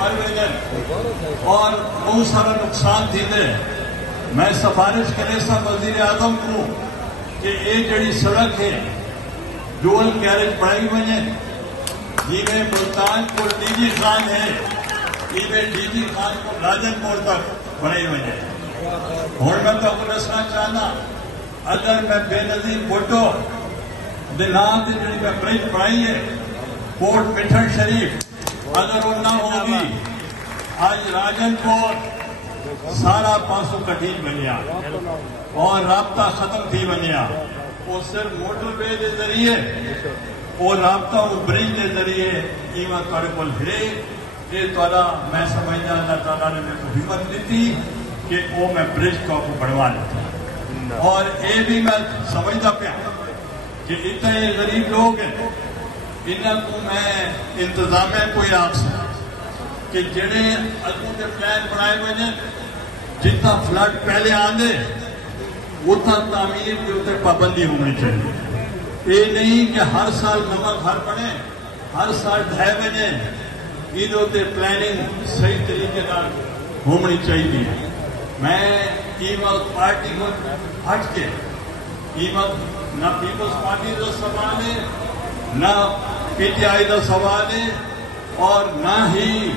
مر وجن اور بہت سارا نقصان تھیندے میں سفارش کرے سا وزیر اعظم کو کہ یہ جڑی سڑک ہے ڈول کیریج بڑھائی وجے جی میں ملتان کو ڈی جی خان ہے جی میں ڈی جی خان کو لاجن پور تک بڑھائی وجے ہوں میں تو دسنا چاہنا اگر میں بے نظیر بھٹو دلان سے جڑی میں برج بڑھائی ہے کوٹ مٹھن شریف اگر وہ نہ ہوگی آج راجن پور سارا پاسو کٹھی بنیا اور رابطہ ختم تھی بنیا وہ صرف موٹر وے کے ذریعے اور رابطہ وہ برج کے ذریعے قیمت تھوڑے کو ہے یہ تھوڑا میں سمجھنا اللہ تعالیٰ نے میرے کو ہمت دیتی کہ وہ میں برج کو بڑھوا لیتا اور یہ بھی میں سمجھتا پیا کہ اتنے غریب لوگ ہیں انہوں کو میں انتظامیہ کوئی آپ سے کہ جڑے اگوں کے پلان بنائے ہوئے ہیں جتنا فلڈ پہلے آنے اتنا تعمیر کے اتنے پابندی ہونی چاہیے یہ نہیں کہ ہر سال نمک ہر پڑے ہر سال ڈھائی بجے یہ ہوتے پلاننگ صحیح طریقے کا ہونی چاہیے میں قیمت پارٹی کو ہٹ کے قیمت نہ پیپلز پارٹی کا سوال ہے نہ پی ٹی آئی کا سوال ہے اور نہ ہی